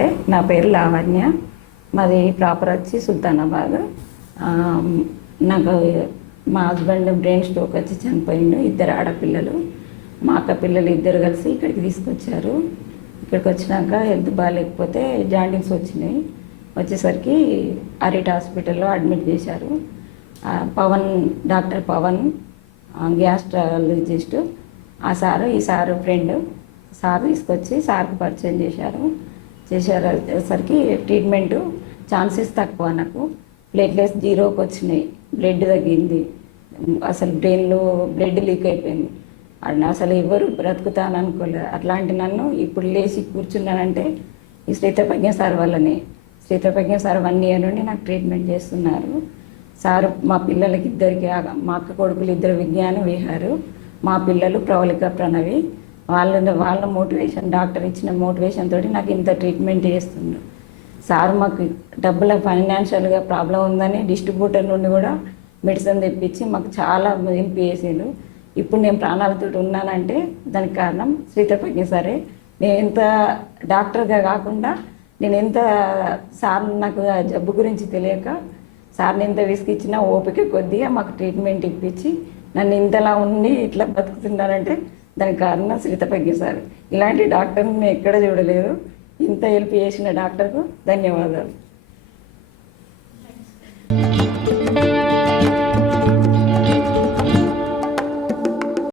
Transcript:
నమస్తే, నా పేరు లావణ్య. మాది ప్రాపర్ వచ్చి సుల్తానాబాద్. నాకు మా హస్బెండ్ బ్రెయిన్ స్ట్రోక్ వచ్చి చనిపోయిండు. 2 ఆడపిల్లలు. మా అక్క పిల్లలు 2 కలిసి ఇక్కడికి తీసుకొచ్చారు. ఇక్కడికి వచ్చినాక హెల్త్ బాగాలేకపోతే జాండిస్ వచ్చినాయి. వచ్చేసరికి అరిట్ హాస్పిటల్లో అడ్మిట్ చేశారు. Doctor Pavan gastrologist. ఆ సారు ఈ సారు ఫ్రెండ్ సార్ తీసుకొచ్చి సార్కి పరిచయం చేసేసరికి ట్రీట్మెంటు ఛాన్సెస్ తక్కువ. నాకు ప్లేట్లెట్స్ 0కి వచ్చినాయి, బ్లడ్ తగ్గింది, అసలు బ్రెయిన్లో బ్లడ్ లీక్ అయిపోయింది. అసలు ఎవరు బ్రతుకుతాను అనుకోలేదు. అట్లాంటి నన్ను ఇప్పుడు లేచి కూర్చున్నానంటే ఈ శ్రీతప్రజ్ఞ సార్ వల్లనే. శ్రీతప్రజ్ఞ సార్ 1 ఇయర్ నుండి నాకు ట్రీట్మెంట్ చేస్తున్నారు. సారు మా పిల్లలకి 2కి, మా అక్క కొడుకులు 2 విజ్ఞాన విహారు, మా పిల్లలు ప్రవళిక ప్రణవి. వాళ్ళ మోటివేషన్, డాక్టర్ ఇచ్చిన మోటివేషన్ తోటి నాకు ఇంత ట్రీట్మెంట్ చేస్తుండ్రు. సార్ మాకు డబ్బుల ఫైనాన్షియల్గా ప్రాబ్లం ఉందని డిస్ట్రిబ్యూటర్ నుండి కూడా మెడిసిన్ తెప్పించి మాకు చాలా హెల్ప్ చేసిండు. ఇప్పుడు నేను ప్రాణాలతో ఉన్నానంటే దానికి కారణం శ్రీతప్రజ్ఞ సారే. నేను ఎంత డాక్టర్గా కాకుండా నేను ఎంత సార్ నాకు జబ్బు గురించి తెలియక సార్ని ఎంత విసిగిచ్చినా ఓపిక కొద్దిగా మాకు ట్రీట్మెంట్ ఇప్పించి నన్ను ఇంతలా ఉండి ఇట్లా బతుకుతున్నానంటే దానికి కారణం శ్రీతప్రజ్ఞ సార్. ఇలాంటి డాక్టర్ని నేను ఎక్కడ చూడలేదు. ఇంత హెల్ప్ చేసిన డాక్టర్కు ధన్యవాదాలు.